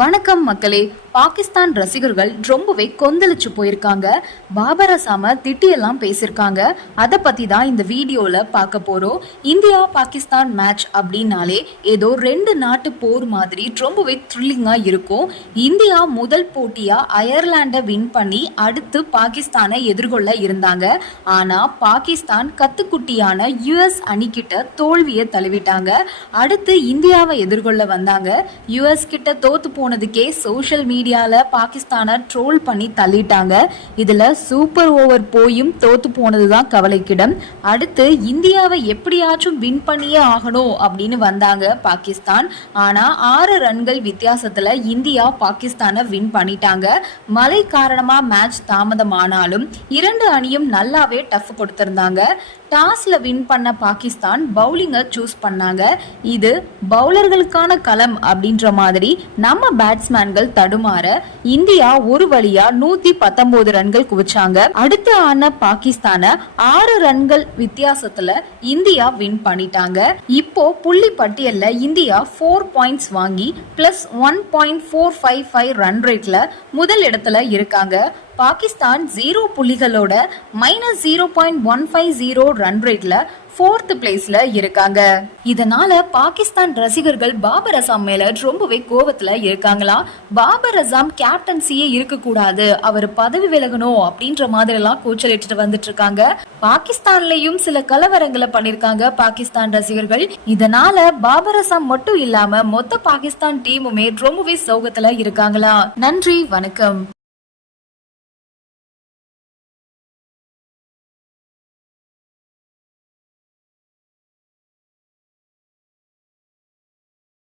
வணக்கம் மக்களே. பாகிஸ்தான் ரசிகர்கள் ரொம்பவே கொந்தளிச்சு போயிருக்காங்க. பாபர் அசாம திட்டியெல்லாம் பேசியிருக்காங்க. அதை பத்தி தான் இந்த வீடியோல பார்க்க போறோம். இந்தியா பாகிஸ்தான் மேட்ச் அப்படின்னாலே ஏதோ ரெண்டு நாட்டு போர் மாதிரி ரொம்பவே த்ரில்லிங்கா இருக்கும். இந்தியா முதல் போட்டியா அயர்லாண்டை வின் பண்ணி அடுத்து பாகிஸ்தானை எதிர்கொள்ள இருந்தாங்க. ஆனா பாகிஸ்தான் கத்துக்குட்டியான யுஎஸ் அணிக்கிட்ட தோல்வியை தழுவிட்டாங்க. அடுத்து இந்தியாவை எதிர்கொள்ள வந்தாங்க. யுஎஸ் கிட்ட தோத்து போனதுக்கே சோஷியல் மீடியால பாகிஸ்தானை ட்ரோல் பண்ணி தள்ளிட்டாங்க. இதுல சூப்பர் ஓவர் போயும் தோத்து போனதுதான் கவலைக்கிடம். அடுத்து இந்தியாவை எப்படியாச்சும் வின் பண்ணியே ஆகணும் அப்படின்னு வந்தாங்க பாகிஸ்தான். ஆனா ஆறு ரன்கள் வித்தியாசத்துல இந்தியா பாகிஸ்தானை வின் பண்ணிட்டாங்க. மழை காரணமா மேட்ச் தாமதமானாலும் இரண்டு அணியும் நல்லாவே டஃப் கொடுத்திருந்தாங்க. டாஸ்ல வின் பண்ண பாகிஸ்தான் பவுலிங்கை சூஸ் பண்ணாங்க. இது பவுலர்களுக்கான களம் அப்படின்ற மாதிரி நம்ம பேட்ஸ்மேன்கள் தடுமாற இந்தியா ஒரு வழியா நூத்தி பத்தொன்பது ரன்கள் குவிச்சாங்க. அடுத்த ஆன பாகிஸ்தான ஆறு ரன்கள் வித்தியாசத்துல இந்தியா வின் பண்ணிட்டாங்க. இப்போ புள்ளி பட்டியல்ல இந்தியா ஃபோர் பாயிண்ட்ஸ் வாங்கி plus one point four five five run ரேட்ல முதல் இடத்துல இருக்காங்க. Pakistan zero புள்ளிகளோட minus zero point one five zero run ரேட்ல ஃபோர்த் பிளேஸ்ல இருக்காங்க. இதனால பாகிஸ்தான் ரசிகர்கள் பாபர் அசாம் மேல ரொம்பவே கோவத்துல இருக்காங்களா? பாபர் அசாம் கேப்டன்சியே இருக்கக்கூடாது அவர் பதவி விலகணும் அப்படின்ற மாதிரி எல்லாம் கூச்சலிட்டு வந்துட்டு இருக்காங்க பாகிஸ்தான்லயும் சில கலவரங்களை பண்ணிருக்காங்க பாகிஸ்தான் ரசிகர்கள். இதனால பாபர் அசாம் மட்டும் இல்லாம மொத்த பாகிஸ்தான் டீமுமே ரொம்பவே சோகத்துல இருக்காங்களா? நன்றி வணக்கம்.